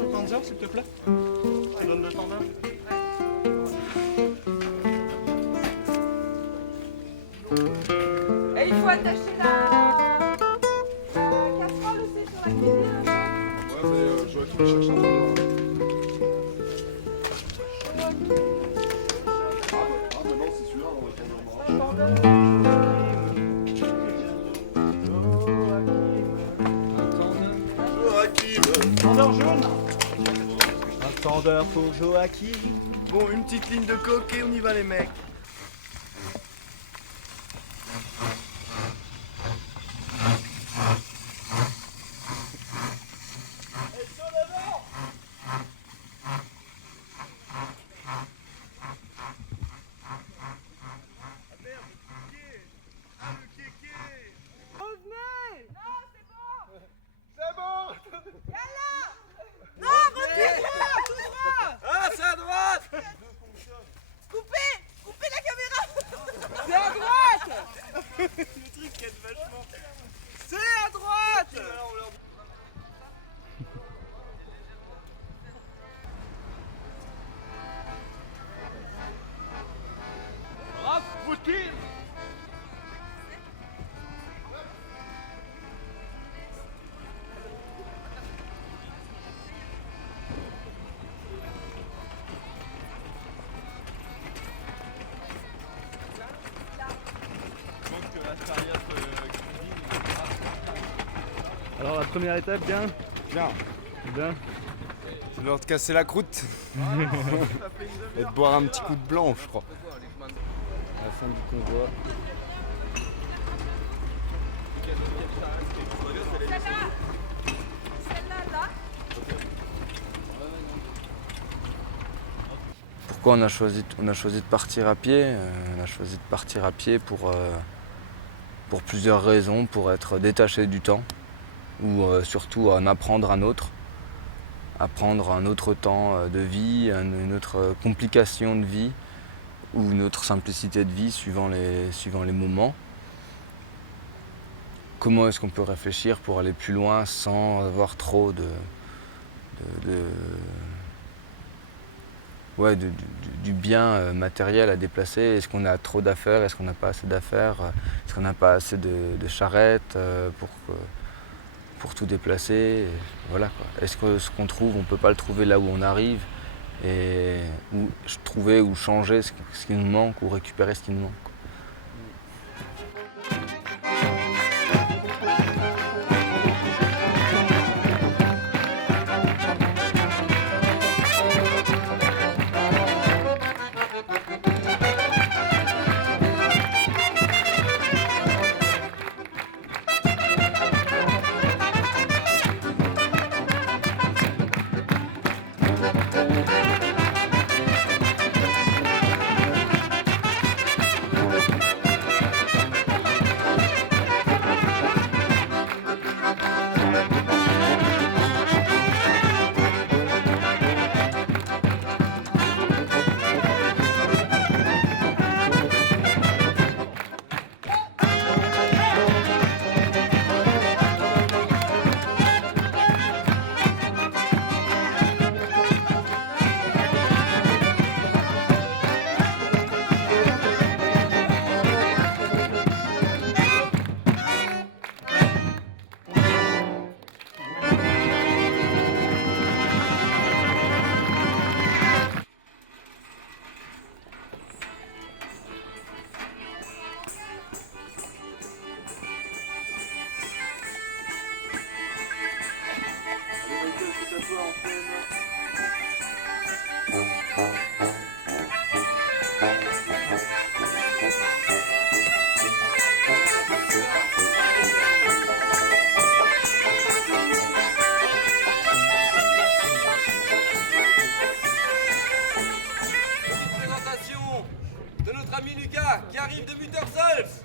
sur le Panzer, s'il te plaît? Tu donnes le standard? Et il faut attacher la casserole aussi sur la cuisine. Ouais, mais Joachim cherche un standard. Ah, mais non, c'est celui-là, on va prendre un bras. Joachim. Standard jaune. Un standard pour Joachim. Bon, une petite ligne de coke et on y va les mecs. Alors la première étape, bien. Bien. C'est l'heure de casser la croûte et de boire un petit coup de blanc, je crois. À la fin du convoi. Pourquoi on a choisi de partir à pied? On a choisi de partir à pied pour plusieurs raisons, pour être détaché du temps ou surtout en apprendre un autre temps de vie, une autre complication de vie ou une autre simplicité de vie suivant les moments. Comment est-ce qu'on peut réfléchir pour aller plus loin sans avoir trop du bien matériel à déplacer? Est-ce qu'on a trop d'affaires? Est-ce qu'on n'a pas assez d'affaires? Est-ce qu'on n'a pas assez de charrettes pour tout déplacer? Et voilà, quoi. Est-ce que ce qu'on trouve, on ne peut pas le trouver là où on arrive? Ou trouver ou changer ce qui nous manque ou récupérer ce qui nous manque, quoi. De notre ami Lucas qui arrive de Muttersholz.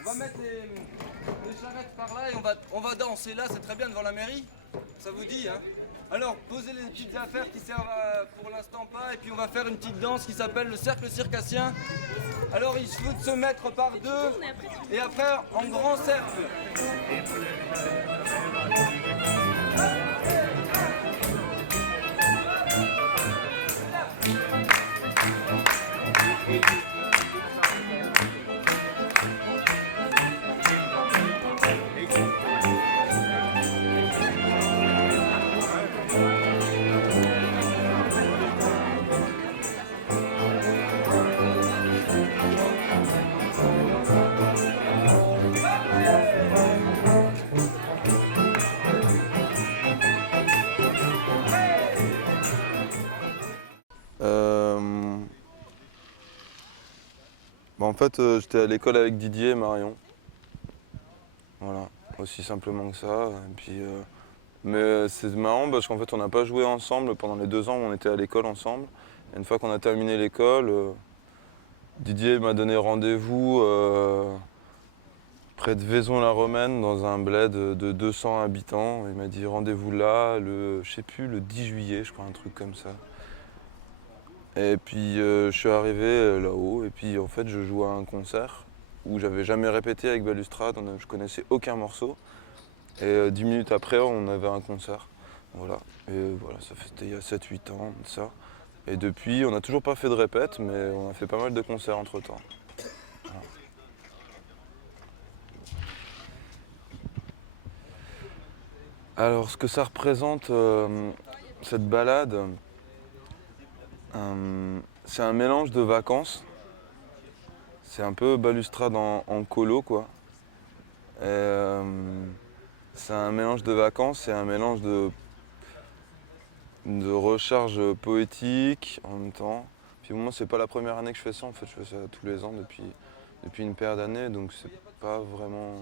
On va mettre les charrettes par là et on va danser là, c'est très bien devant la mairie. Ça vous dit, hein? Alors, posez les petites affaires qui servent pour l'instant pas, et puis on va faire une petite danse qui s'appelle le cercle circassien. Alors, il faut se mettre par deux, et après en grand cercle. En fait, j'étais à l'école avec Didier et Marion. Voilà, aussi simplement que ça. Et puis, mais c'est marrant parce qu'en fait, on n'a pas joué ensemble pendant les 2 ans où on était à l'école ensemble. Et une fois qu'on a terminé l'école, Didier m'a donné rendez-vous près de Vaison-la-Romaine dans un bled de 200 habitants. Il m'a dit rendez-vous là, je sais plus, le 10 juillet, je crois, un truc comme ça. Et puis je suis arrivé là-haut et puis en fait je jouais à un concert où j'avais jamais répété avec Balustrade, je connaissais aucun morceau. Et 10 minutes après on avait un concert. Voilà. Et voilà, c'était il y a 7-8 ans de ça. Et depuis on n'a toujours pas fait de répète mais on a fait pas mal de concerts entre temps. Voilà. Alors ce que ça représente cette balade, c'est un mélange de vacances. C'est un peu Balustrade en colo, quoi. C'est un mélange de vacances, c'est un mélange de recharge poétique en même temps. Puis moi, c'est pas la première année que je fais ça, en fait, je fais ça tous les ans depuis une paire d'années, donc c'est pas vraiment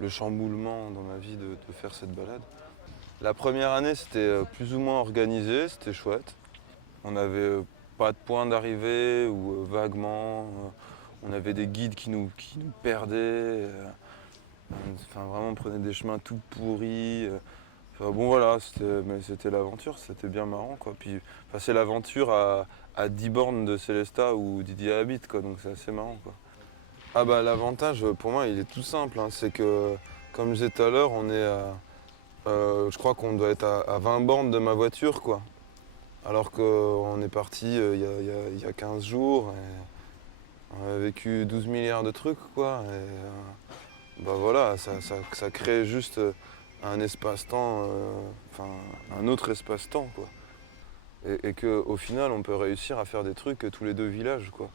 le chamboulement dans ma vie de faire cette balade. La première année, c'était plus ou moins organisé, c'était chouette. On n'avait pas de point d'arrivée ou vaguement. On avait des guides qui nous perdaient. Enfin, vraiment, on prenait des chemins tout pourris. Enfin, bon, voilà, mais c'était l'aventure, c'était bien marrant, quoi. Puis, enfin, c'est l'aventure à 10 bornes de Célestat où Didier habite, quoi, donc c'est assez marrant, quoi. Ah bah, l'avantage, pour moi, il est tout simple. Hein, c'est que, comme je disais tout à l'heure, on est je crois qu'on doit être à 20 bornes de ma voiture, quoi. Alors qu'on est parti il y a 15 jours, et on a vécu 12 milliards de trucs, quoi. Et bah voilà, ça crée juste un espace-temps, enfin un autre espace-temps, quoi. Et qu'au final, on peut réussir à faire des trucs tous les 2 villages, quoi.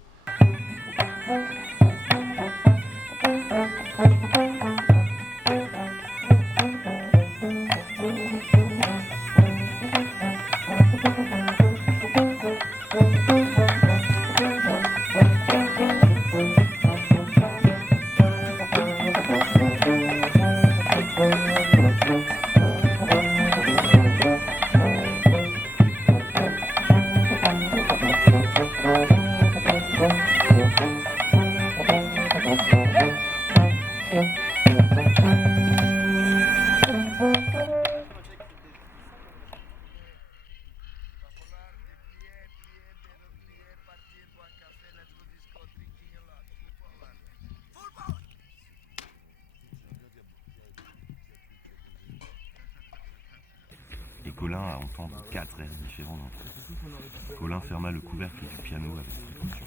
Et Colin à entendre 4 airs différents d'entre eux. Colin ferma le couvercle du piano avec précaution.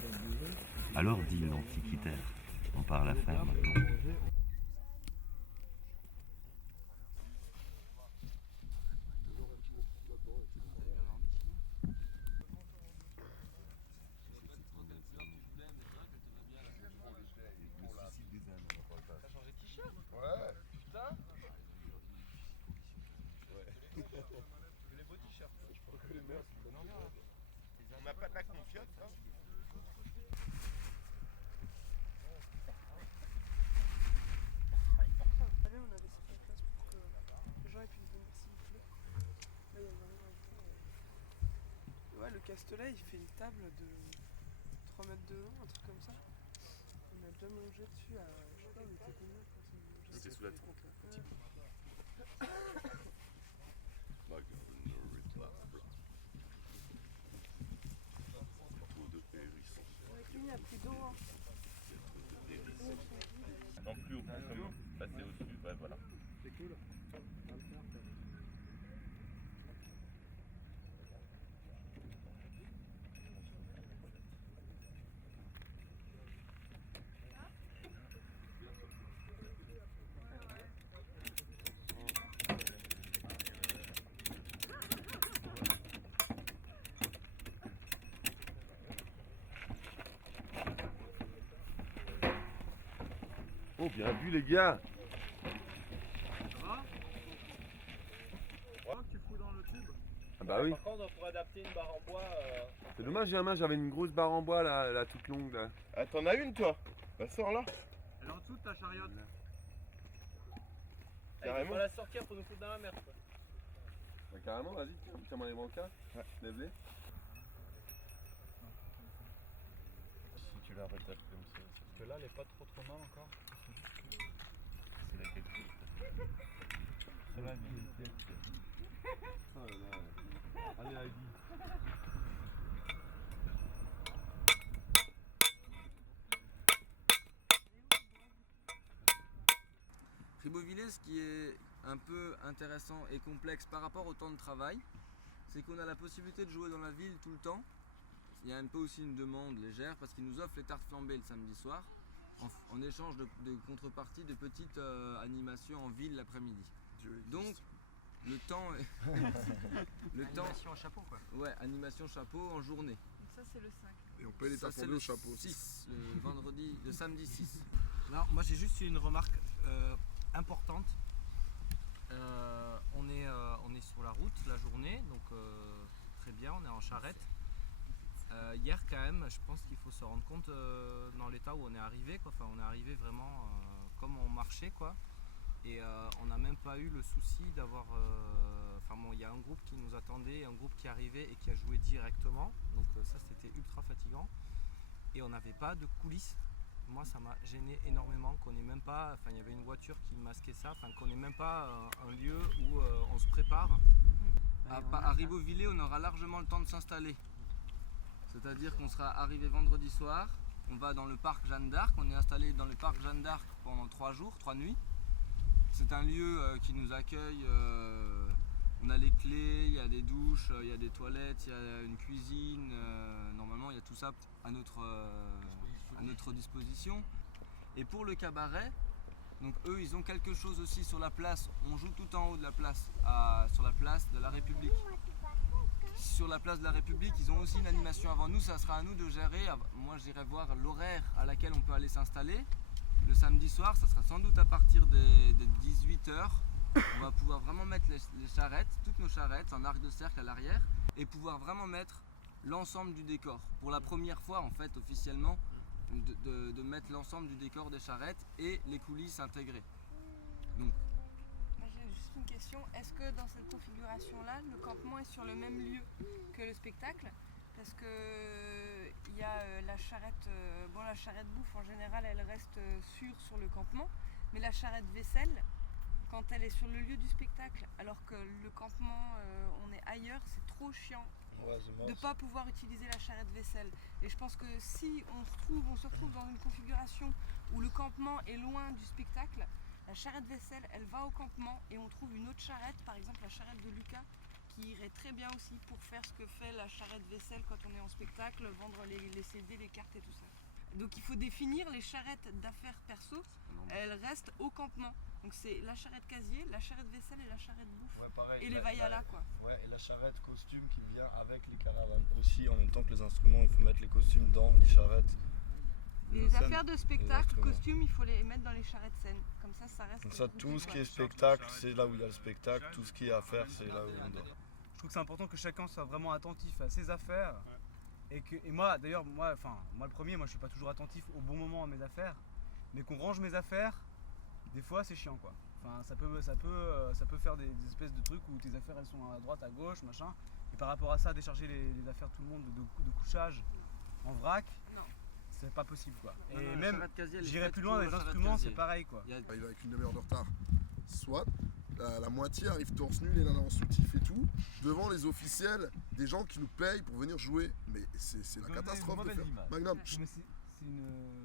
Alors dit l'antiquitaire, on part la faire maintenant. On n'a pas de la confiance, hein. On a laissé la place pour que les gens aient pu venir s'il pleut. Là, il y a vraiment un peu. Ouais, le Castelet, il fait une table de 3 mètres de long, un truc comme ça. On a déjà mangé dessus à. Je sais pas, on était combien quand on a mangé. C'était sous la tente. Avec lui, il n'y a plus d'eau. Hein. Non plus au point commun, passer au-dessus, ouais voilà. C'est cool. Oh, bien vu les gars. Tu fous dans le tube. Ah bah oui. Par contre, on pourrait adapter une barre en bois. C'est dommage, Germain, j'avais une grosse barre en bois là toute longue là. Ah t'en as une toi? Bah sors là. Elle est en dessous de ta chariote. Carrément. On va la sortir pour nous foutre dans la merde. Quoi. Bah carrément, vas-y, tiens-moi les brancas. Ouais. Lève-les. Si tu la retaches comme ça. Parce que là, elle est pas trop mal encore. C'est la qualité. Cela Oh là là. Allez Heidi. Ribeauvillé, ce qui est un peu intéressant et complexe par rapport au temps de travail, c'est qu'on a la possibilité de jouer dans la ville tout le temps. Il y a un peu aussi une demande légère parce qu'ils nous offrent les tartes flambées le samedi soir en échange de contrepartie de petites animations en ville l'après-midi. Donc le temps le Animation en chapeau quoi. Ouais, animation chapeau en journée. Donc ça, c'est le 5. Et on peut les Ça, tartes c'est flambées le au chapeau. 6, le samedi 6. Alors, moi j'ai juste une remarque importante. On est sur la route la journée, donc très bien, on est en charrette. Hier quand même, je pense qu'il faut se rendre compte dans l'état où on est arrivé, quoi. Enfin, on est arrivé vraiment comme on marchait, quoi. Et on n'a même pas eu le souci d'avoir. Enfin bon, il y a un groupe qui nous attendait, un groupe qui arrivait et qui a joué directement. Donc ça, c'était ultra fatigant. Et on n'avait pas de coulisses. Moi, ça m'a gêné énormément qu'on n'ait même pas. Enfin, il y avait une voiture qui masquait ça. Enfin, qu'on n'ait même pas un lieu où on se prépare. À Ribeauvillé, on aura largement le temps de s'installer. C'est-à-dire qu'on sera arrivé vendredi soir, on va dans le parc Jeanne d'Arc, on est installé dans le parc Jeanne d'Arc pendant 3 jours, 3 nuits. C'est un lieu qui nous accueille, on a les clés, il y a des douches, il y a des toilettes, il y a une cuisine, normalement il y a tout ça à notre disposition. Et pour le cabaret, donc eux ils ont quelque chose aussi sur la place, on joue tout en haut de la place, sur la place de la République. Sur la place de la République, ils ont aussi une animation avant nous, ça sera à nous de gérer. Moi j'irai voir l'horaire à laquelle on peut aller s'installer. Le samedi soir, ça sera sans doute à partir des 18h. On va pouvoir vraiment mettre les charrettes, toutes nos charrettes en arc de cercle à l'arrière et pouvoir vraiment mettre l'ensemble du décor. Pour la première fois en fait officiellement, de mettre l'ensemble du décor des charrettes et les coulisses intégrées. Donc, J'ai juste une question. Est-ce que dans cette configuration-là, le campement est sur le même lieu que le spectacle? Parce que il y a la charrette, la charrette bouffe en général, elle reste sur le campement, mais la charrette vaisselle, quand elle est sur le lieu du spectacle, alors que le campement, on est ailleurs, c'est trop chiant de ne pas pouvoir utiliser la charrette vaisselle. Et je pense que si on se retrouve dans une configuration où le campement est loin du spectacle, la charrette vaisselle, elle va au campement et on trouve une autre charrette, par exemple la charrette de Lucas, qui irait très bien aussi pour faire ce que fait la charrette vaisselle quand on est en spectacle, vendre les CD, les cartes et tout ça. Donc il faut définir les charrettes d'affaires perso, elles restent au campement. Donc c'est la charrette casier, la charrette vaisselle et la charrette bouffe. Ouais, pareil, et les vaillas quoi. Ouais, et la charrette costume qui vient avec les caravanes. Aussi, en même temps que les instruments, il faut mettre les costumes dans les charrettes. Les affaires de spectacle, costumes, il faut les mettre dans les charrettes scènes. Comme ça reste. Donc ça, tout ce qui est spectacle, c'est là où il y a le spectacle. Tout ce qui est à faire, c'est là où on dort. Je trouve que c'est important que chacun soit vraiment attentif à ses affaires. Et moi, d'ailleurs, moi le premier, je suis pas toujours attentif au bon moment à mes affaires. Mais qu'on range mes affaires, des fois c'est chiant quoi. Enfin, ça peut faire des espèces de trucs où tes affaires elles sont à droite, à gauche, machin. Et par rapport à ça, décharger les affaires de tout le monde de couchage en vrac, non. C'est pas possible quoi. Non, et non, même, j'irai plus loin, les instruments c'est pareil quoi. Il va avec une demi-heure de retard. Soit la moitié arrive torse nu, les nanas en soutif et tout, devant les officiels, des gens qui nous payent pour venir jouer. Mais c'est la catastrophe de faire. Magnum,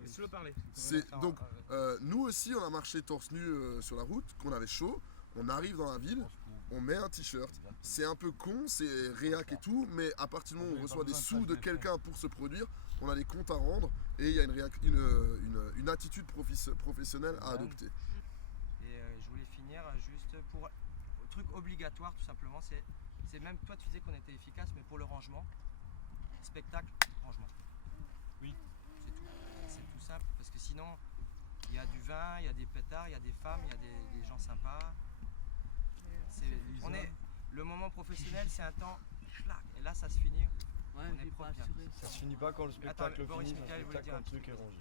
Laisse-le parler. donc nous aussi on a marché torse nu sur la route, qu'on avait chaud, on arrive dans la ville, on met un t-shirt, c'est un peu con, c'est réac et tout, mais à partir du moment où on reçoit des sous de quelqu'un pour se produire, on a des comptes à rendre et il y a une attitude professionnelle à adopter. Et je voulais finir juste pour le truc obligatoire tout simplement, c'est même toi tu disais qu'on était efficace, mais pour le rangement, spectacle, rangement. Oui. C'est tout simple, parce que sinon il y a du vin, il y a des pétards, il y a des femmes, il y a des gens sympas. Le moment professionnel, c'est un temps, et là ça se finit. On est propre bien. Ça se finit pas quand le spectacle Boris finit, Mickaël le voulait spectacle dire quand un le truc truc. est rangé.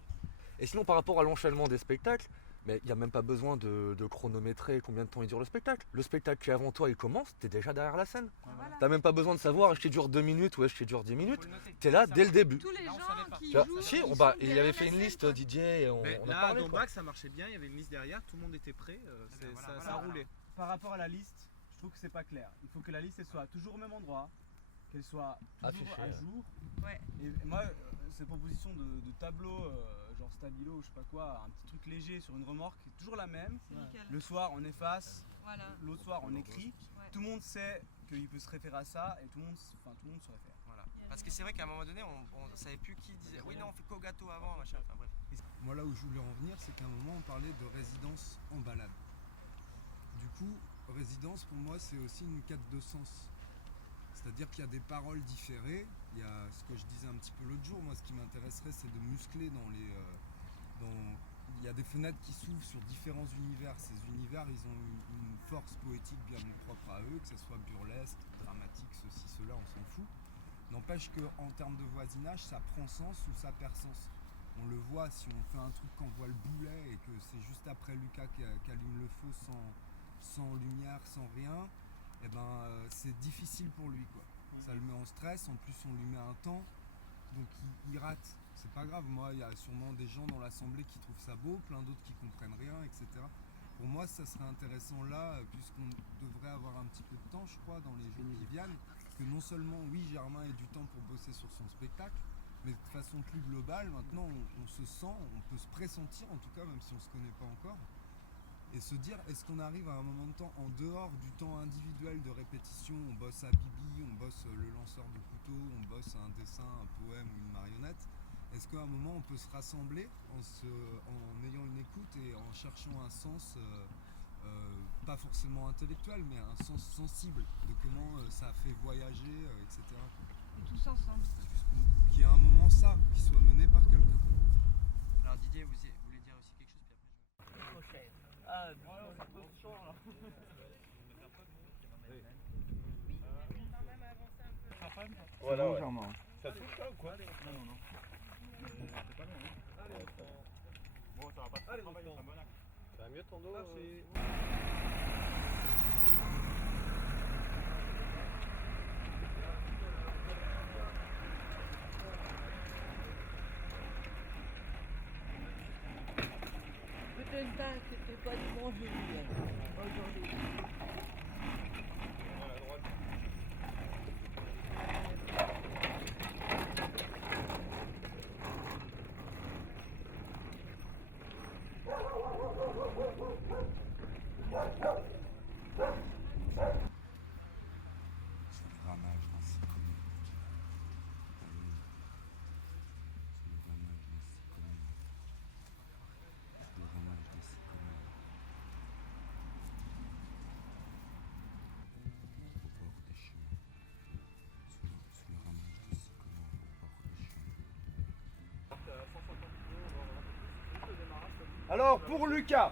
Et sinon, par rapport à l'enchaînement des spectacles, mais il n'y a même pas besoin de chronométrer combien de temps il dure le spectacle. Le spectacle qui est avant toi, il commence, t'es déjà derrière la scène. Voilà. T'as même pas besoin de savoir est-ce qu'il dure 2 minutes ou est-ce qu'il dure 10 minutes. T'es là dès le début. Tous les gens qui Tu vois, jouent, si, ils il sont y avait derrière fait la une scène, liste quoi. Didier et on Mais a là, parlé, à quoi. Dombac, ça marchait bien, il y avait une liste derrière, tout le monde était prêt, ça roulait. Par rapport à la liste, je trouve que c'est pas clair. Il faut que la liste elle soit toujours au même endroit, qu'elle soit toujours Affichée, à jour. Ouais. Et moi, ces propositions de tableau, genre stabilo, je sais pas quoi, un petit truc léger sur une remorque, est toujours la même. C'est nickel. Le soir, on efface, Voilà. l'autre soir, on écrit. Ouais. Tout le monde sait qu'il peut se référer à ça et tout le monde se réfère. Voilà. Parce que c'est vrai qu'à un moment donné, on savait plus qui disait oui non on fait qu'au gâteau avant, machin, enfin bref. Moi là où je voulais en venir, c'est qu'à un moment on parlait de résidence en balade. Du coup, résidence pour moi c'est aussi une quête de sens. C'est-à-dire qu'il y a des paroles différées. Il y a ce que je disais un petit peu l'autre jour, moi ce qui m'intéresserait c'est de muscler il y a des fenêtres qui s'ouvrent sur différents univers. Ces univers ils ont une force poétique bien propre à eux, que ce soit burlesque, dramatique, ceci, cela, on s'en fout. N'empêche qu'en termes de voisinage, ça prend sens ou ça perd sens. On le voit si on fait un truc qu'on voit le boulet et que c'est juste après Lucas qui allume le feu sans lumière, sans rien, et c'est difficile pour lui, quoi. Ça le met en stress, en plus on lui met un temps, donc il rate. C'est pas grave, moi il y a sûrement des gens dans l'assemblée qui trouvent ça beau, plein d'autres qui comprennent rien, etc. Pour moi ça serait intéressant là, puisqu'on devrait avoir un petit peu de temps je crois dans les jours qui viennent, que non seulement oui Germain ait du temps pour bosser sur son spectacle, mais de façon plus globale, maintenant on se sent, on peut se pressentir en tout cas, même si on ne se connaît pas encore, et se dire est-ce qu'on arrive à un moment de temps en dehors du temps individuel de répétition, on bosse à Bibi, on bosse le lanceur de couteau, on bosse un dessin, un poème ou une marionnette, est-ce qu'à un moment on peut se rassembler en ayant une écoute et en cherchant un sens pas forcément intellectuel mais un sens sensible de comment ça fait voyager, etc. Tous ensemble. Qu'il y ait un moment ça, qui soit mené par quelqu'un. Alors Didier, vous voulez dire aussi quelque chose puis après Voilà, ouais. Germain. Ça touche là ou quoi? Non. Bon, ça va pas te travailler, ça va mieux ton dos Peut-être que c'était pas du bon jeu aujourd'hui. Sur le ramage d'un cyclone. Sur le ramage d'un cyclone. Sur le ramage d'un cyclone. Au bord des chemins. Sous le ramage d'un cyclone, au bord des chemins. Alors pour Lucas,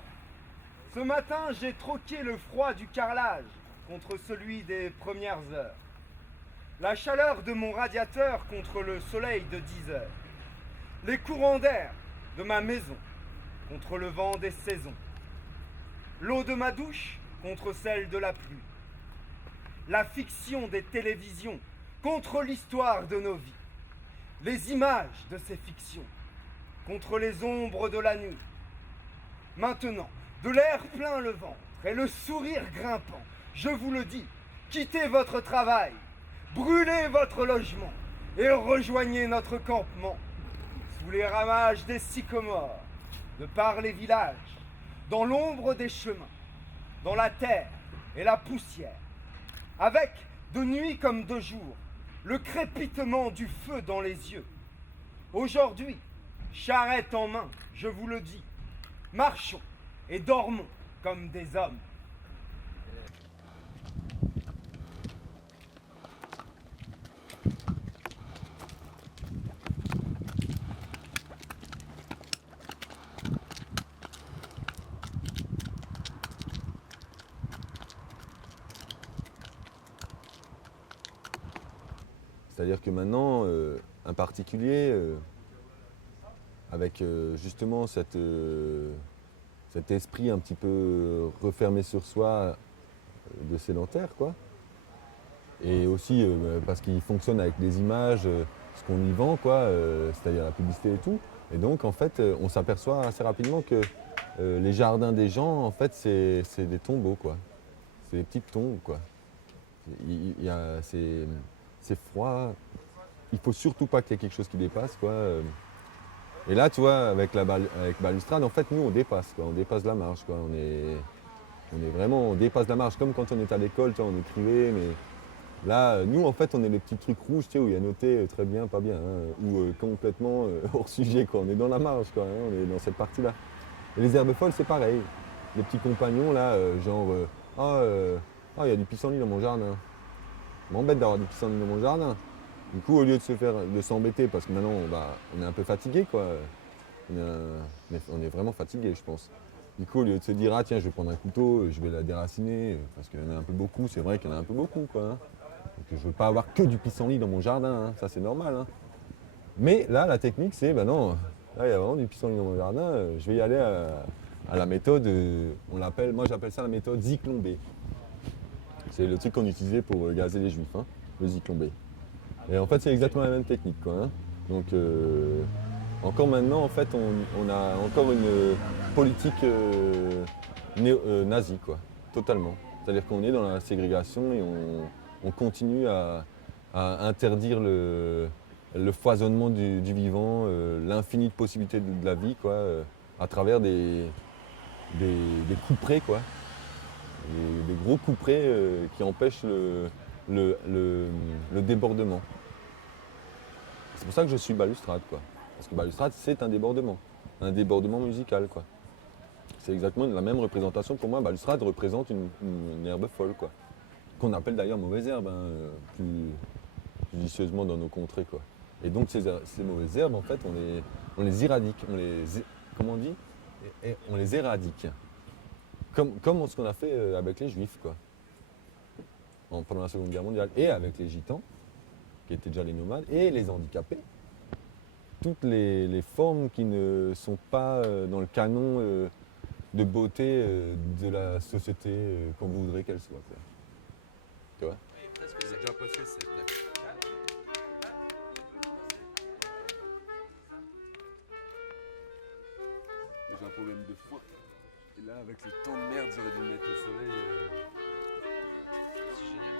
ce matin j'ai troqué le froid du carrelage contre celui des premières heures. La chaleur de mon radiateur contre le soleil de 10 heures. Les courants d'air de ma maison contre le vent des saisons. L'eau de ma douche contre celle de la pluie. La fiction des télévisions contre l'histoire de nos vies. Les images de ces fictions contre les ombres de la nuit. Maintenant, de l'air plein le ventre, et le sourire grimpant, je vous le dis, quittez votre travail, brûlez votre logement et rejoignez notre campement sous les ramages des sycomores, de par les villages, dans l'ombre des chemins, dans la terre et la poussière, avec, de nuit comme de jour, le crépitement du feu dans les yeux. Aujourd'hui, charrette en main, je vous le dis, marchons et dormons comme des hommes. C'est-à-dire que maintenant, un particulier, avec justement cet esprit un petit peu refermé sur soi de sédentaire, quoi, et aussi parce qu'il fonctionne avec des images, ce qu'on y vend, quoi, c'est-à-dire la publicité et tout, et donc en fait, on s'aperçoit assez rapidement que les jardins des gens, en fait, c'est des tombeaux, quoi. C'est des petites tombes, quoi. C'est froid, il faut surtout pas qu'il y ait quelque chose qui dépasse, quoi. Et là, tu vois, avec Balustrade, en fait, nous, on dépasse, quoi. On dépasse la marge, quoi. On dépasse la marge, comme quand on était à l'école, tu vois, on écrivait, mais là, nous, en fait, on est les petits trucs rouges, tu sais, où il y a noté très bien, pas bien, hein, ou complètement hors sujet, quoi. On est dans la marge, quoi, hein, on est dans cette partie-là. Et les herbes folles, c'est pareil. Les petits compagnons, là, genre, il y a du pissenlit dans mon jardin. M'embête d'avoir du pissenlit dans mon jardin. Du coup, au lieu de s'embêter, parce que maintenant on est un peu fatigué, quoi. On est vraiment fatigué, je pense. Du coup, au lieu de se dire, ah tiens, je vais prendre un couteau, je vais la déraciner, parce qu'il y en a un peu beaucoup, c'est vrai qu'il y en a un peu beaucoup, quoi. Hein. Donc, je ne veux pas avoir que du pissenlit dans mon jardin, hein. Ça c'est normal. Hein. Mais là, la technique, c'est, non, là il y a vraiment du pissenlit dans mon jardin, je vais y aller à la méthode, moi j'appelle ça la méthode Zyklon B. C'est le truc qu'on utilisait pour gazer les juifs, hein, le Zyklon B. Et en fait, c'est exactement la même technique, quoi. Hein. Donc, encore maintenant, en fait, on a encore une politique nazie, quoi, totalement. C'est-à-dire qu'on est dans la ségrégation et on continue à interdire le foisonnement du vivant, l'infini de possibilités de la vie, quoi, à travers des couperets, quoi. Des gros couperets qui empêchent le débordement. C'est pour ça que je suis Balustrade, quoi. Parce que Balustrade, c'est un débordement musical, quoi. C'est exactement la même représentation. Pour moi, Balustrade représente une herbe folle, quoi. Qu'on appelle d'ailleurs mauvaise herbe, hein, plus judicieusement dans nos contrées, quoi. Et donc ces mauvaises herbes, en fait, on les éradique, comment on dit ? On les éradique. Comme ce qu'on a fait avec les Juifs, quoi. Pendant la Seconde Guerre mondiale, et avec les gitans, qui étaient déjà les nomades, et les handicapés. Toutes les formes qui ne sont pas dans le canon de beauté de la société qu'on voudrait qu'elle soit, quoi. Tu vois ? J'ai déjà passé cette J'ai un problème de foin. Et là, avec le temps de merde, j'aurais dû mettre le soleil. C'est génial,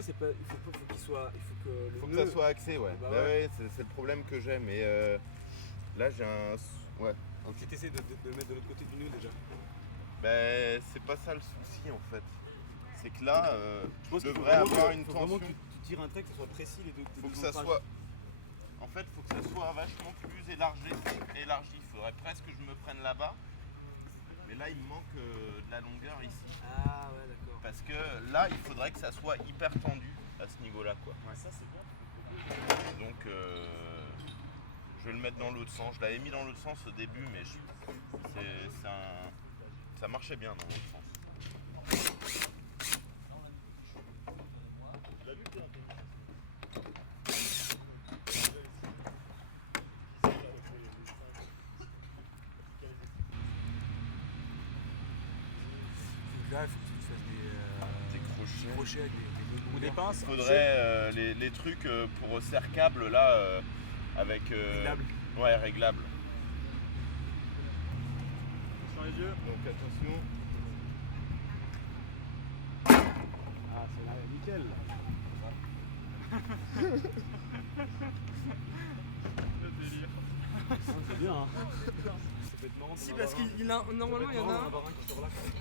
déjà, c'est pas, il faut qu'il soit, il faut que le Faut que nœud- ça soit axé, ouais. Bah Bah ouais, c'est le problème que j'ai, mais là j'ai un. Ouais. Donc tu t'essaies de le mettre de l'autre côté du nœud déjà. Ben c'est pas ça le souci en fait. C'est que là, Je pense je qu'il faut devrais vraiment avoir que- une faut tension. vraiment que tu tires un trait, que ce soit précis les deux. Faut que ça soit. En fait, faut que ça soit vachement plus élargi. Il faudrait presque que je me prenne là-bas. Mais là, il me manque de la longueur ici. Ah ouais, d'accord. Parce que là, il faudrait que ça soit hyper tendu à ce niveau-là, quoi. Ouais, ça c'est bien. Donc, je vais le mettre dans l'autre sens. Je l'avais mis dans l'autre sens au début, mais ça marchait bien dans l'autre sens. Donc là, il faut que tu te fasses Des crochets avec des Ou des pinces. Il faudrait les trucs pour serre-câble là avec. Réglables. Ouais, réglables. Sur les yeux. Donc attention. Ah, c'est là, nickel. Le délire. C'est bien, hein. Si, parce qu'il a normalement il y en a un. En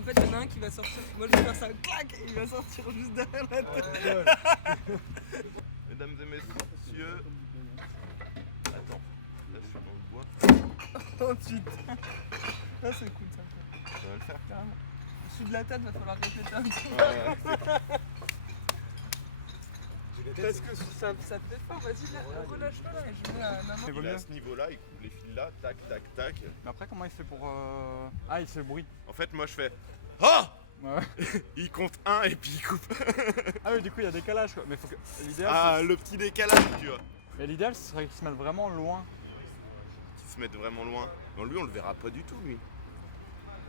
fait, il y en a un qui va sortir. Moi, je vais faire ça, clac, et il va sortir juste derrière la tête. Mesdames et messieurs. Attends, là je suis dans le bois. Oh putain. Ah, c'est cool ça. Ça va le faire. Carrément. Dessus de la tête, va falloir répéter un petit peu. Parce que ça fait fort, vas-y, là, relâche-toi là et je mets la main. Il est à ce niveau-là, il coupe les fils là, tac, tac, tac. Mais après, comment il fait pour. Ah, il fait le bruit. En fait, moi je fais Ah Ouais. Il compte 1 et puis il coupe. Ah oui, du coup, il y a décalage quoi. Mais faut que. L'idéal. Ah, le petit décalage, tu vois. Mais l'idéal, ce serait qu'ils se mettent vraiment loin. Qu'ils se mettent vraiment loin. Non, lui, on le verra pas du tout, lui.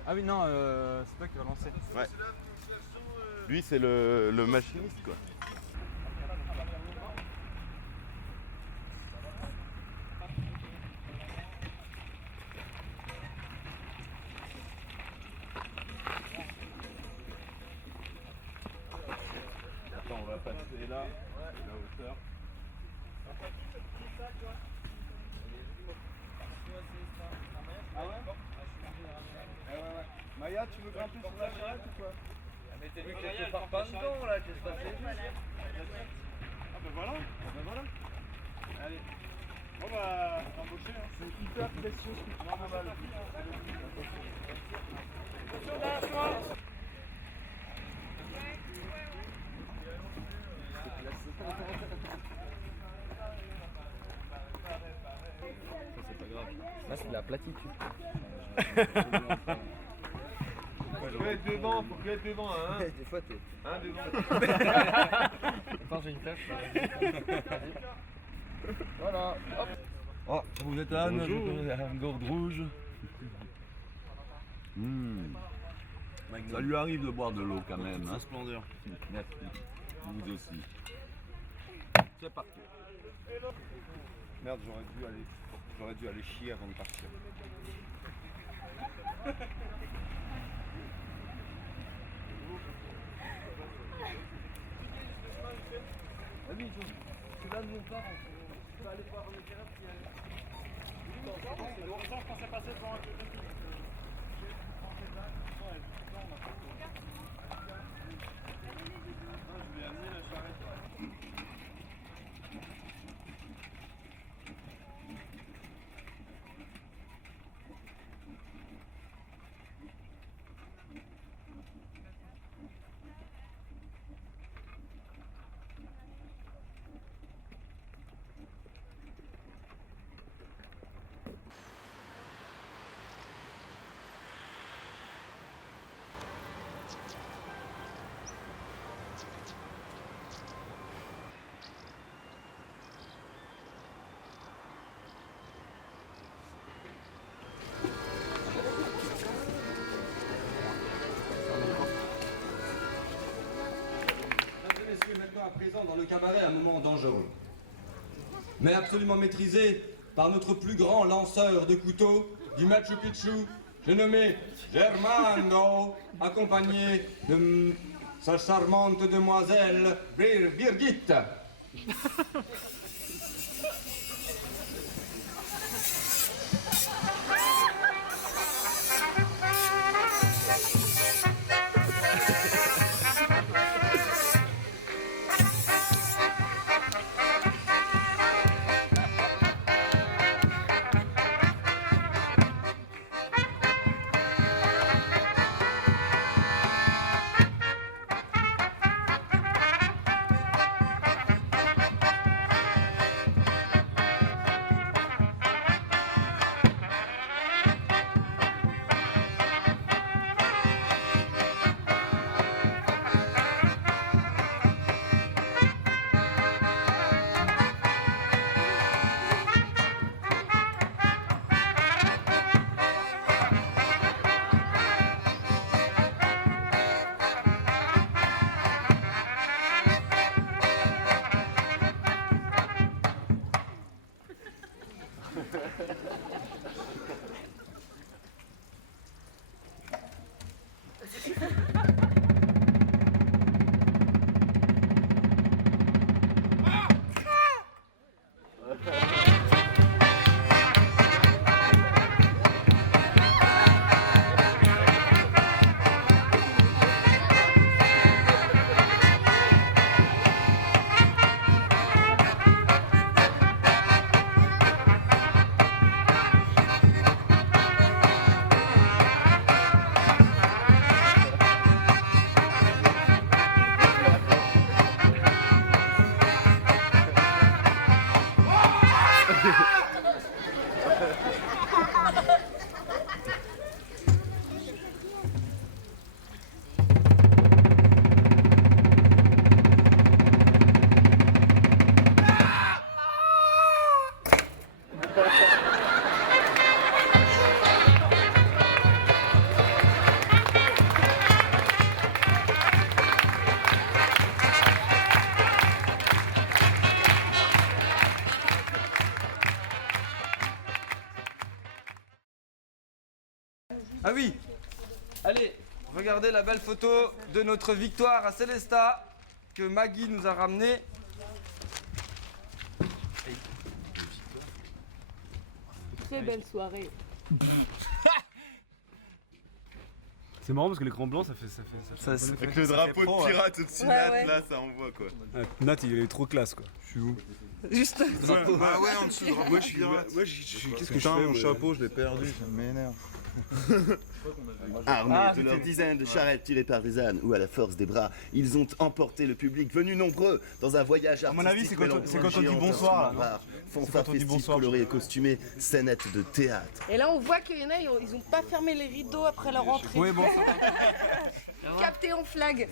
Ah oui, non, c'est toi qui vas lancer. Ouais. Lui, c'est le machiniste, quoi. Attends, on va passer là, la hauteur. Ah ouais? Maya, tu veux grimper sur la charrette ou quoi? Mettez-lui quelque part pas dedans là, qu'est-ce que ça fait? Ah bah voilà, Allez. Bon bah, embaucher hein. C'est hyper précieux ce que tu fais. Là, c'est de la platitude. Faut être devant, faut que être devant, hein. Des fois, t'es. Hein, devant. Quand j'ai une flèche. Voilà, hop. Oh, vous êtes Anne, Bonjour. un gourde rouge. Ça lui arrive de boire de l'eau quand même. Hein. Splendeur. Merci. Vous aussi. C'est parti. Merde, j'aurais dû aller chier avant de partir. Vas-y, c'est là de mon part. Tu peux aller voir le terrain qui est. C'est l'horizon quand c'est passé devant un peu de vie. Je vais amener la charrette. Maintenant à présent dans le cabaret un moment dangereux. Mais absolument maîtrisé par notre plus grand lanceur de couteaux du Machu Picchu, j'ai nommé Germano, accompagné de sa charmante demoiselle Birgit. Ah oui. Allez, regardez la belle photo de notre victoire à Célestat que Maggie nous a ramenée. Très belle soirée. C'est marrant parce que l'écran blanc ça fait Avec le drapeau de pirate au-dessus de Nat, là ça envoie quoi. Nat il est trop classe quoi. Je suis où? Juste. Ah ouais, en dessous du drapeau de pirate. Qu'est-ce que Putain, je fais mon chapeau, je l'ai perdu, ça m'énerve. Armés de leurs dizaines de charrettes tirées par des ânes ou à la force des bras, ils ont emporté le public venu nombreux dans un voyage artistique. À mon avis, c'est quand on dit bonsoir là. Fanfare festive colorée et costumée, scénette de théâtre. Et là, on voit qu'il y en a, ils ont pas fermé les rideaux après leur entrée. Oui, bon. Capté en flag.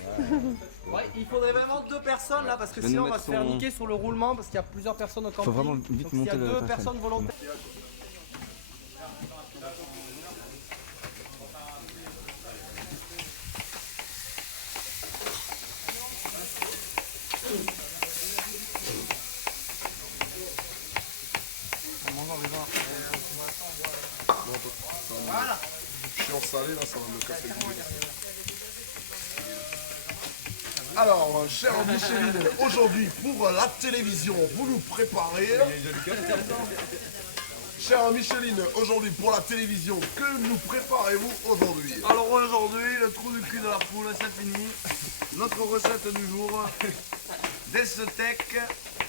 Ouais, il faudrait vraiment 2 personnes là parce que sinon on va se faire niquer sur le roulement parce qu'il y a plusieurs personnes au camping. Faut vraiment vite monter il y a 2 la personnes volontaires. Voilà. Chiant salé là, ça va me casser le nez. Alors, chère Micheline, aujourd'hui pour la télévision, vous nous préparez. Chère Micheline, aujourd'hui pour la télévision, que nous préparez-vous aujourd'hui? Alors aujourd'hui, le trou du cul de la poule, c'est fini. Notre recette du jour, des steaks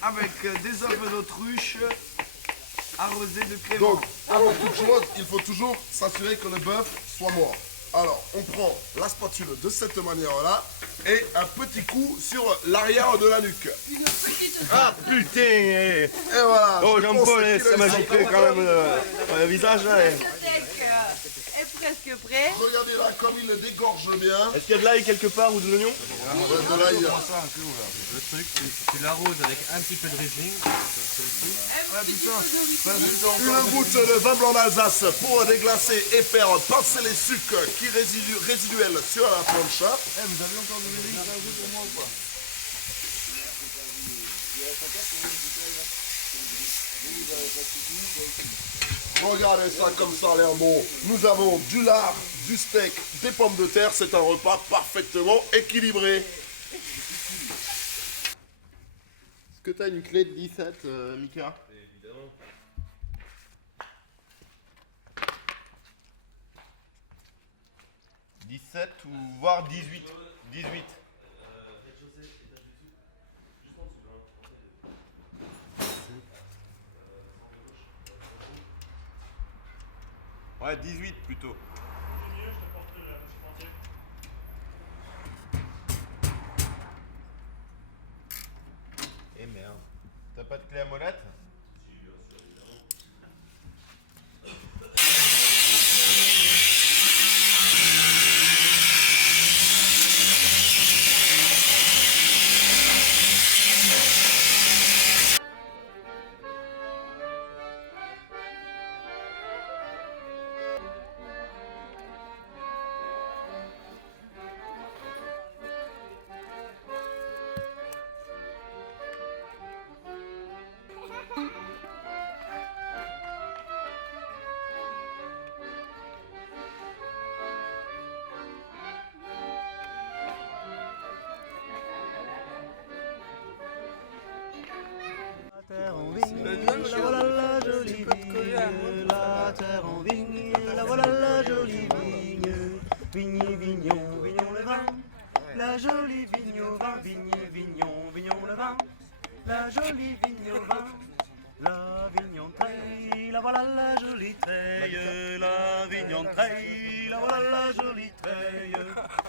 avec des œufs d'autruche arrosés de crémant. Donc, avant toute chose, il faut toujours s'assurer que le bœuf soit mort. Alors, on prend la spatule de cette manière-là et un petit coup sur l'arrière de la nuque. Ah putain Et voilà. Oh Jean-Paul, ça m'a giflé quand même le visage là. Le steak est presque prêt. Regardez là comme il le dégorge bien. Est-ce qu'il y a de l'ail quelque part ou de l'oignon? De l'ail. Le truc, tu l'arroses avec un petit peu de régime. Une goutte de vin blanc d'Alsace pour déglacer et faire passer les sucres qui résiduels sur la plancha. Vous avez encore de régime à ajouter pour moi ou pas? Regardez ça comme ça a l'air bon. Nous avons du lard, du steak, des pommes de terre. C'est un repas parfaitement équilibré. Est-ce que t'as une clé de 17, Mika? Évidemment. « 17 ou voire 18. 18. Ouais, 18 plutôt. Eh merde. T'as pas de clé à molette? La voilà la jolie vigne, la terre en vigne, la voilà la jolie vigne, vigne, vignon, vignon le vin, la jolie vigne au vin, vigne, vignon, vignon le vin, la jolie vigne au vin, la vigne en treille, la voilà la jolie treille, la vigne en treille, la voilà la jolie treille,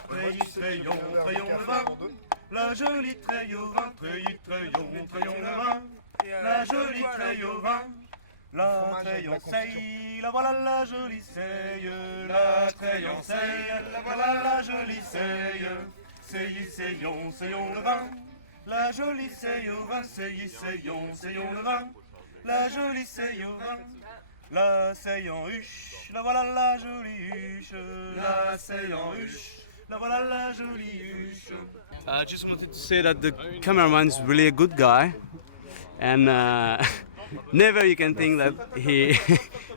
treille, treillons, treillons le vin, la jolie treille au vin, treille, treillons, treillons le vin. La jolie treille au vin, la treille en seille, la voilà la jolie seille, la treille en seille, la voilà la jolie seille, seille, seyons, seyons le vin, la jolie seille au vin, seille, seyons, seyons le vin, la jolie seille au vin, la seille en huche, la voilà la jolie huche, la seille en huche, la voilà la jolie huche. I just wanted to say that the cameraman is really a good guy. And never you can think that he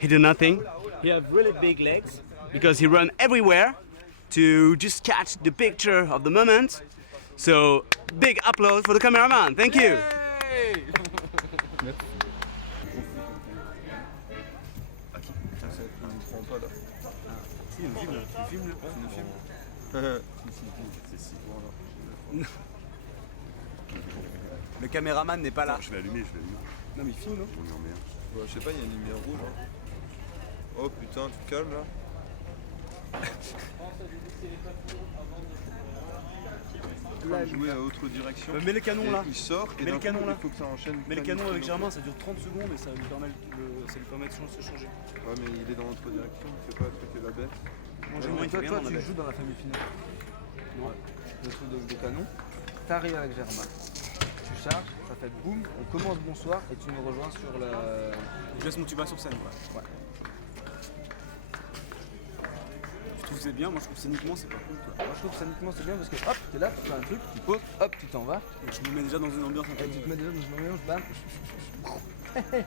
do nothing. He has really big legs because he run everywhere to just catch the picture of the moment. So big applause for the cameraman. Thank you. Le caméraman n'est pas là. Je vais allumer, je vais allumer. Non mais il filme, non? On est en mer. Bah, je sais pas, il y a une lumière rouge. Hein. Oh putain, tu te calmes là. Là, jouer à autre direction. Mets les canons là. Il sort et mets les canons là. Il faut que ça enchaîne. Mets les canons avec Germain, ça dure 30 secondes et ça lui permet, de se changer. Ouais, mais il est dans l'autre direction, il fait pas le truc de la bête. Toi, tu joues dans la famille finale. Ouais. Le truc de canon. T'arrives avec Germain. Tu charges, ça fait boum, on commence bonsoir et tu me rejoins sur le. Je laisse mon tuba sur scène quoi. Ouais. Je trouve que c'est bien, moi je trouve que scéniquement c'est pas cool quoi. Moi je trouve que scéniquement c'est bien parce que hop, t'es là, tu fais un truc, tu poses, hop, tu t'en vas. Et je me mets déjà dans une ambiance un peu. Et tu te mets déjà dans une ambiance, bam. Ouais,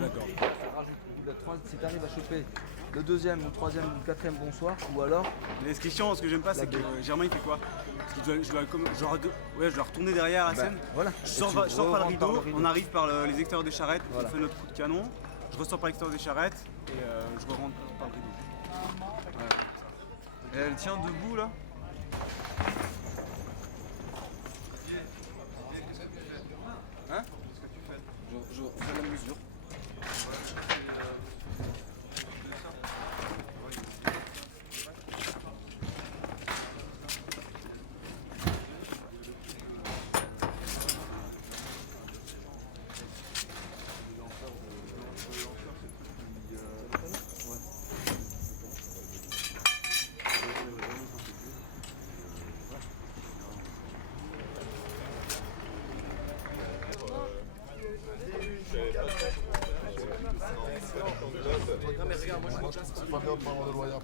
d'accord. Si tu arrives à choper le deuxième ou le troisième ou le quatrième bonsoir, ou alors. Mais ce qui est chiant, ce que j'aime pas, c'est que Germain il fait quoi? Parce que je dois retourner derrière la scène. Voilà. Je sors par le rideau, on arrive par les extérieurs des charrettes, on fait notre coup de canon, je ressors par l'extérieur des charrettes et je rentre par le rideau. Ouais. Et elle tient debout là? Hein? Qu'est-ce que tu fais? Je fais la mesure. Non mais regarde, moi je c'est pas bien de parler de loyal.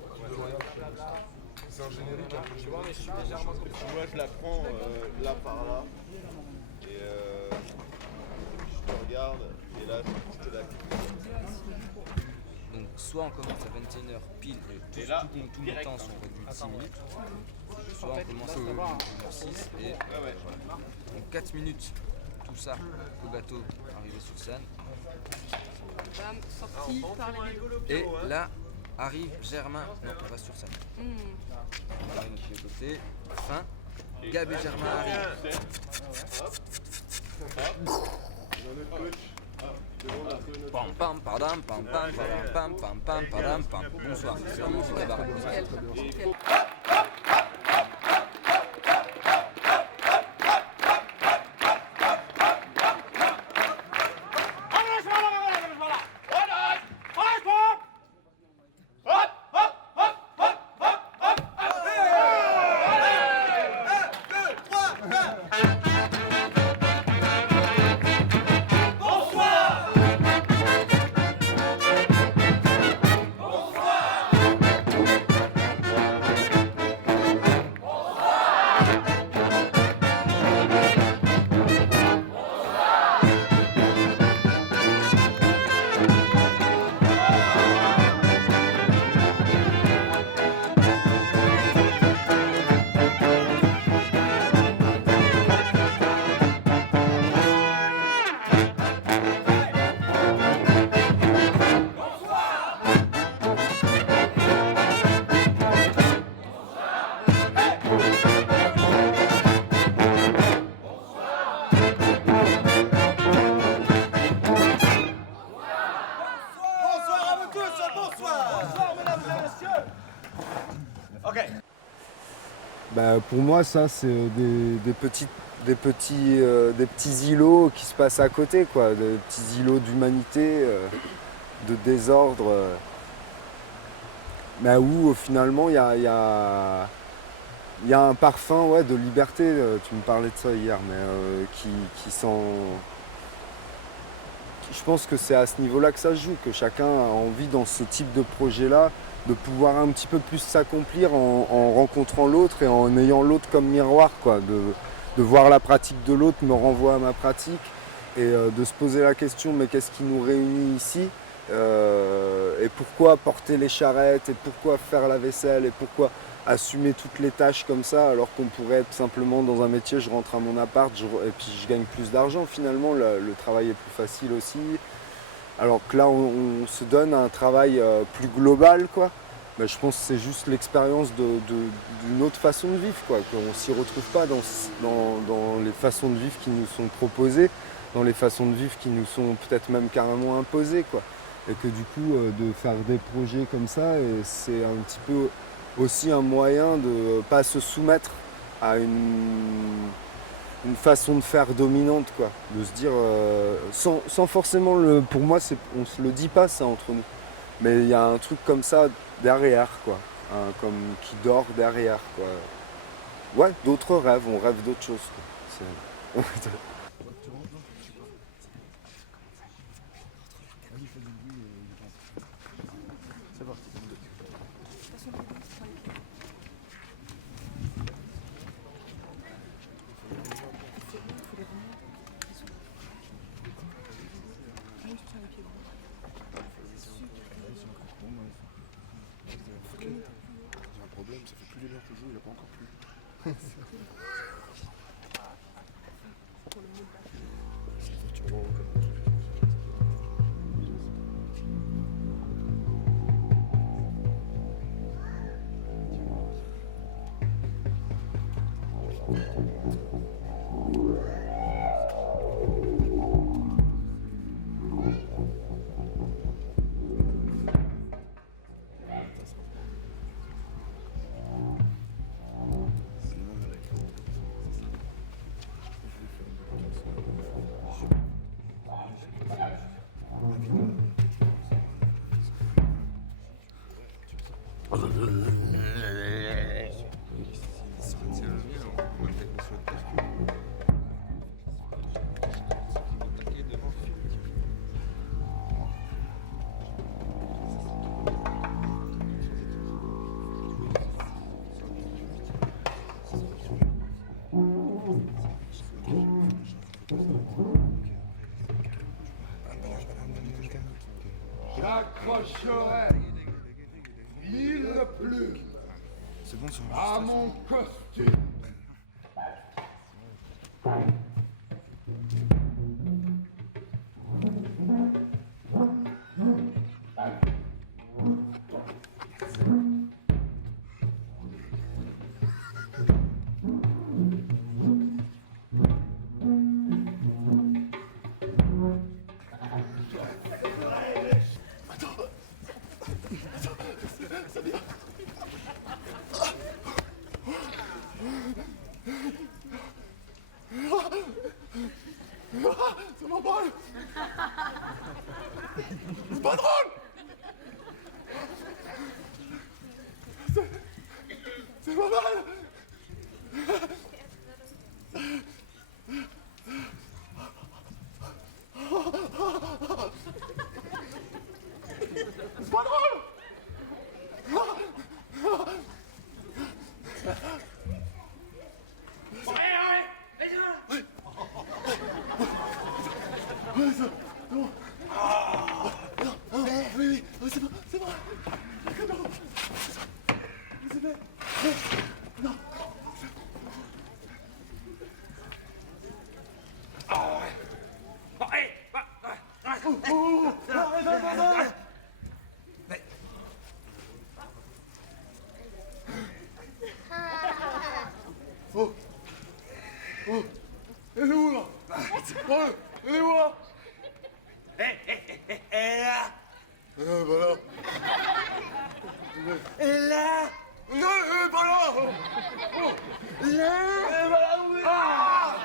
C'est un générique un peu Moi, je la prends là par là. Et je te regarde. Et là, je te la clique. Donc soit on commence à 21h pile et Et là, tous les temps sont réduits de 6 minutes, soit on commence à 6 et donc 4 minutes tout ça, le bateau arrivé sur scène. Bam, sorti par les vélos. Et là arrive Germain, non on va sur scène. On arrive de tous les côtés, fin, Gab et Germain arrivent. Pam pam padam pam pam padam pam pam padam pam. Bonsoir, c'est vraiment ce cabaret. Pour moi, ça, c'est des petits îlots qui se passent à côté, quoi, des petits îlots d'humanité, de désordre, mais où finalement il y a un parfum de liberté. Tu me parlais de ça hier, mais qui sent. Je pense que c'est à ce niveau-là que ça se joue, que chacun a envie dans ce type de projet-là de pouvoir un petit peu plus s'accomplir en rencontrant l'autre et en ayant l'autre comme miroir, quoi, de voir la pratique de l'autre me renvoie à ma pratique et de se poser la question mais qu'est-ce qui nous réunit ici et pourquoi porter les charrettes et pourquoi faire la vaisselle et pourquoi assumer toutes les tâches comme ça alors qu'on pourrait être simplement dans un métier, je rentre à mon appart et puis je gagne plus d'argent finalement, le travail est plus facile aussi. Alors que là, on se donne un travail plus global, quoi. Mais je pense que c'est juste l'expérience d'une autre façon de vivre, quoi. Qu'on ne s'y retrouve pas dans les façons de vivre qui nous sont proposées, dans les façons de vivre qui nous sont peut-être même carrément imposées, quoi. Et que du coup, de faire des projets comme ça, c'est un petit peu aussi un moyen de ne pas se soumettre à une façon de faire dominante, quoi, de se dire sans forcément pour moi on se le dit pas ça entre nous, mais il y a un truc comme ça derrière, quoi, comme qui dort derrière, quoi. Ouais, d'autres rêves, on rêve d'autres choses, quoi. C'est parti. J'ai un problème, ça fait plus d'une heure que je joue, il n'a pas encore plu. j'accrocherai mille plumes C'est bon, c'est à mon costume. C'est mon bol. C'est pas drôle. C'est pas mal. C'est pas drôle. Oui, c'est bon, c'est bon. C'est fait. Non. Oh. Oh. Elle est où là? Oh, elle est où là? Voilà. Là. Non, pas là. Oh. Là. Voilà, oui. Ah.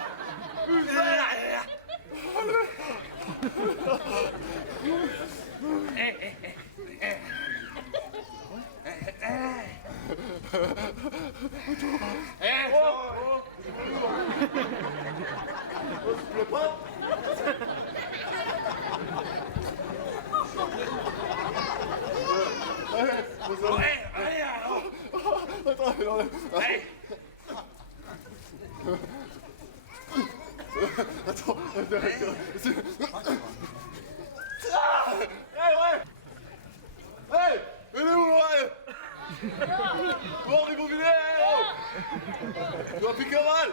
Attends, hey, elle est où l'oreille? Bon, on est bon filet, tu vas piquer mal.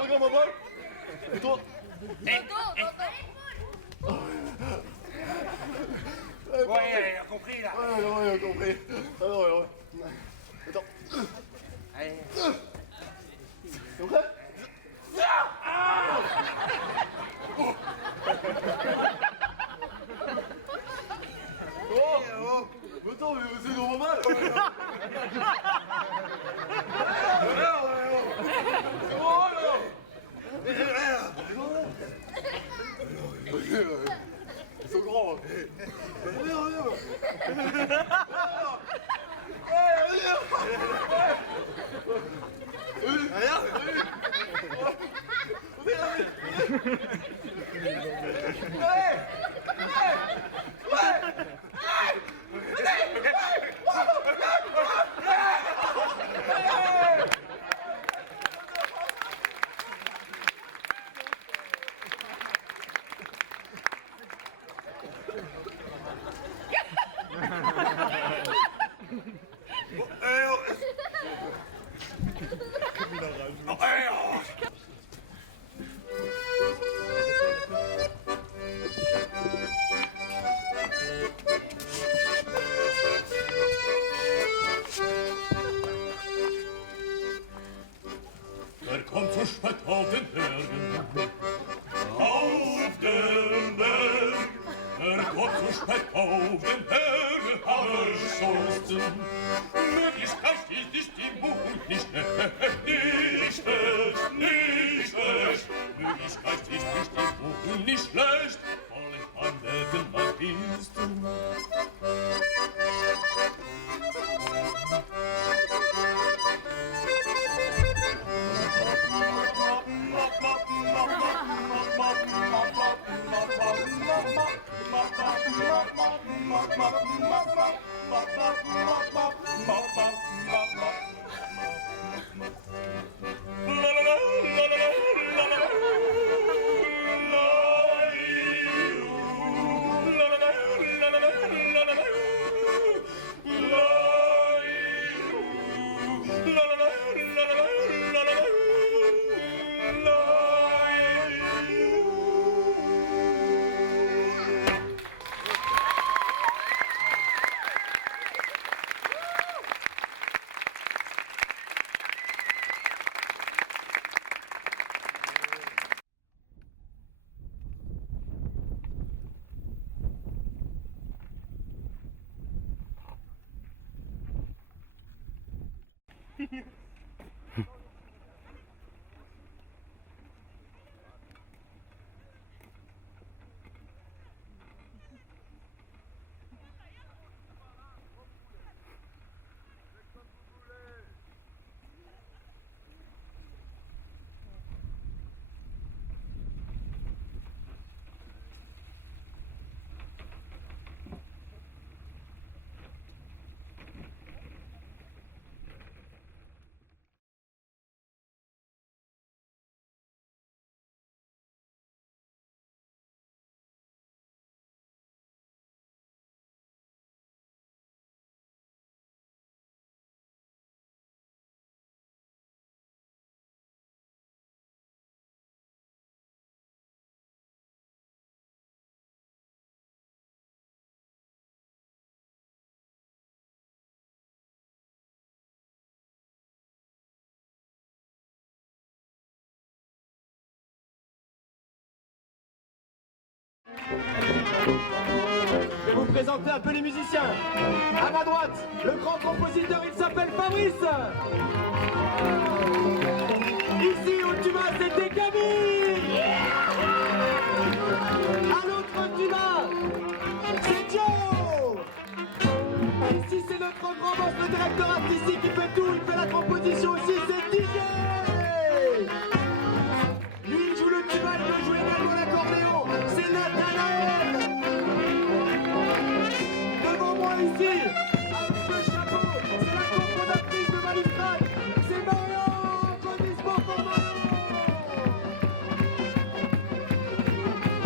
Regarde ma balle. Et toi? Ouais, il a compris là. Ouais, il a compris. Alors, ouais. Attends. Allez. C'est vrai? Oh! Mais attends, mais c'est normal! Ils sont grands! Kommt zu spät auf den Bergen, auf den Berg. Kommt zu spät auf den Bergen, Hammerschorsten. Möglichkeit ist die Stimmung nicht schlecht, nicht schlecht, nicht schlecht. Möglichkeit ist die Stimmung nicht schlecht, alle anderen mal bist du. La la la la la la Je vais vous présenter un peu les musiciens. À ma droite, le grand compositeur, il s'appelle Fabrice. Ici au tuba, c'était Camille. À l'autre tuba, c'est Joe. Ici, c'est notre grand boss, le directeur artistique, il fait tout, il fait la composition aussi, c'est DJ. Lui, il joue le tuba, il peut jouer également l'accordéon, c'est Nathanaël. Devant moi ici, avec le chapeau, c'est la cofondatrice de Balustrade, c'est Marion, applaudissements pour Marion.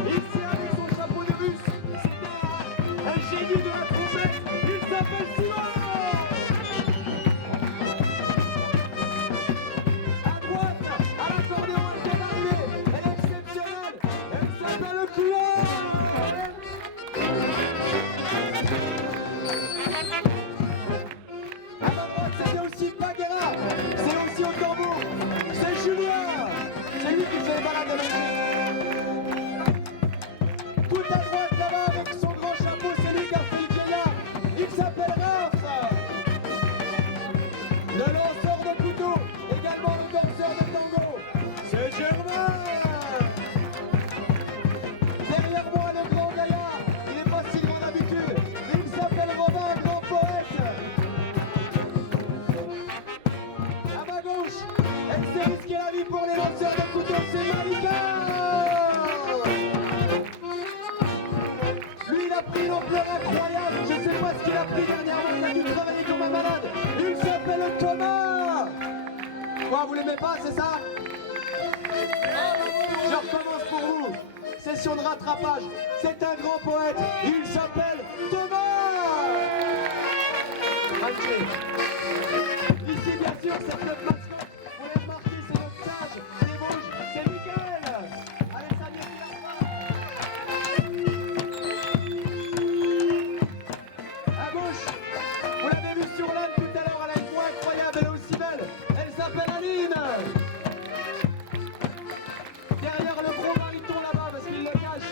Ici, avec son chapeau de bus, c'est un génie de la trompette, il s'appelle Simon. À droite, à l'accordéon, elle vient d'arriver, elle est exceptionnelle, elle s'appelle Claire. À ma droite, c'était aussi Baguera, c'est aussi au tambour, c'est Julien, c'est lui qui fait les balades de la Tout à droite là-bas avec son grand chapeau, c'est lui qui a fait le Jaya, il s'appelle Raph. Le lanceur de couteau, également le danseur de tango, c'est Germain. Derrière moi, le grand gaillard, il est pas si grand d'habitude, mais il s'appelle Robin, un grand poète. À ma gauche, elle s'est risqué la vie pour les lanceurs de couteau, c'est Malika. Lui, il a pris une ampleur incroyable, je sais pas ce qu'il a pris dernièrement, il a dû travailler comme un malade. Il s'appelle Thomas. Quoi, vous l'aimez pas, c'est ça? Je recommence pour vous. Session de rattrapage. C'est un grand poète. Il s'appelle Thomas. Ok. Ici, bien sûr, c'est notre mascotte. Vous l'avez remarqué, c'est notre sage. C'est rouge. C'est Mickaël. Allez, salut. À gauche, vous l'avez vu sur l'âne tout à l'heure. Elle a une voix incroyable. Elle est aussi belle. Elle s'appelle Aline. Derrière le gros baryton là-bas, parce qu'il le cache,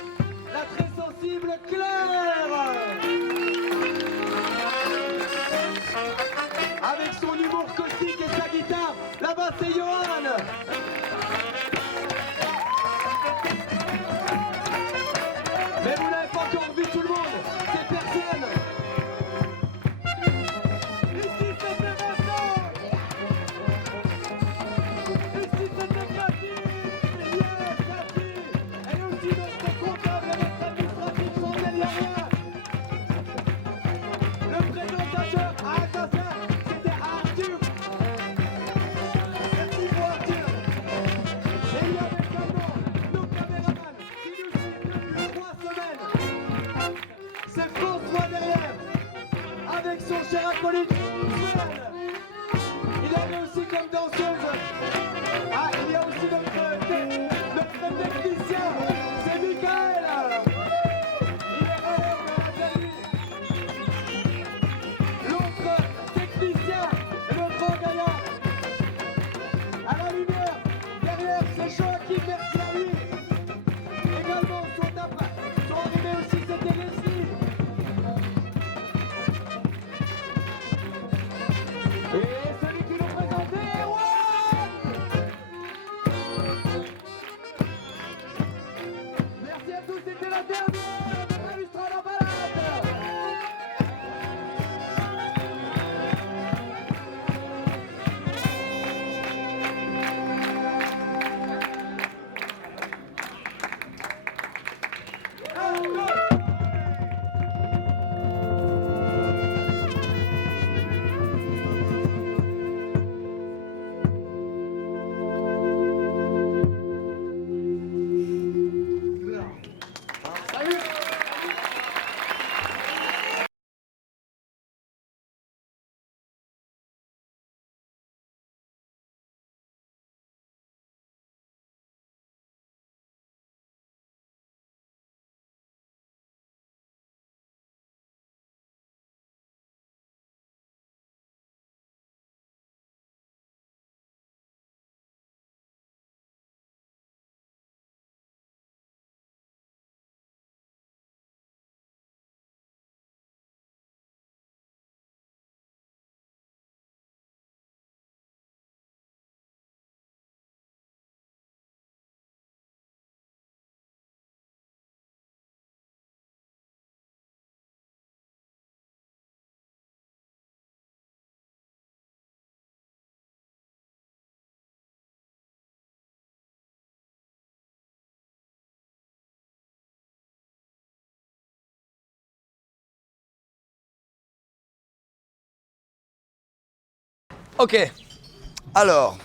la très sensible Claire. Avec son humour caustique et sa guitare, là-bas c'est Johan. Mais vous n'avez pas encore vu tout le monde, c'est personne. Ici c'était Vincent. Ici c'était Cathy. Yes, Cathy. Elle est aussi notre comptable et notre administratif sans rien. Le présentateur, attention, c'était Arthur. Merci pour Arthur. Et il y avait également nos caméramans qui nous suivent depuis 3 semaines. C'est François derrière, avec son cher acolyte, Sven. Il y avait aussi comme danseuse. Ah, il y a aussi notre technicien, c'est Mickaël. Il est derrière, on a lui. L'autre technicien, le grand gaillard. À la lumière, derrière, c'est Joachim, merci à lui. Également, sont arrivés aussi, c'était Leslie. Et celui qui nous présente Ok, alors,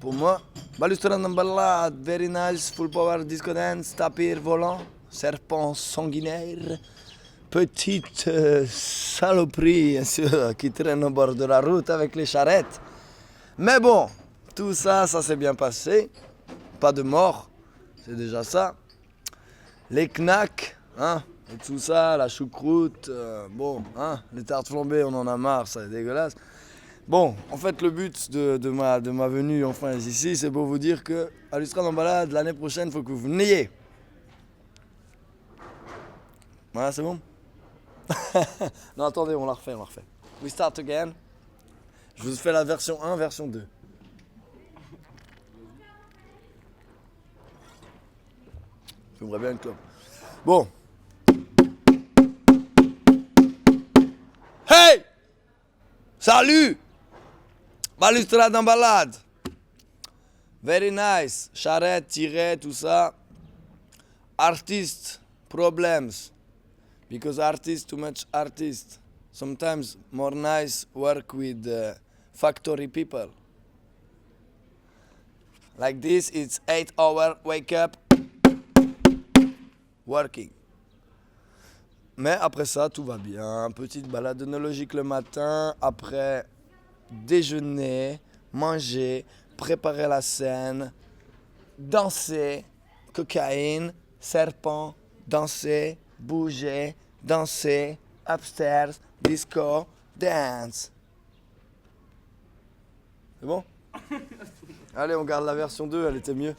pour moi, balustrade en balade, very nice, full power disco dance, tapir volant, serpent sanguinaire, petite saloperie, bien sûr, qui traîne au bord de la route avec les charrettes. Mais bon, tout ça, ça s'est bien passé, pas de mort, c'est déjà ça. Les knacks, hein, et tout ça, la choucroute, bon, hein, les tartes flambées, on en a marre, ça est dégueulasse. Bon, en fait, le but de ma venue enfin ici, c'est pour vous dire que à Lustrade en balade, l'année prochaine, il faut que vous veniez. Voilà, c'est bon? Non, attendez, on la refait. We start again. Je vous fais la version 1, version 2. J'aimerais bien une clope. Bon. Hey! Salut! Balustrade en balade. Very nice. Charrette, tiret, tout ça. Artist problems. Because artist, too much artist. Sometimes more nice work with factory people. Like this, it's 8 hours, wake up, working. Mais après ça, tout va bien. Petite balade œnologique le matin, après déjeuner, manger, préparer la scène, danser, cocaïne, serpent, danser, bouger, danser, upstairs, disco, dance. C'est bon? Allez, on garde la version 2, elle était mieux.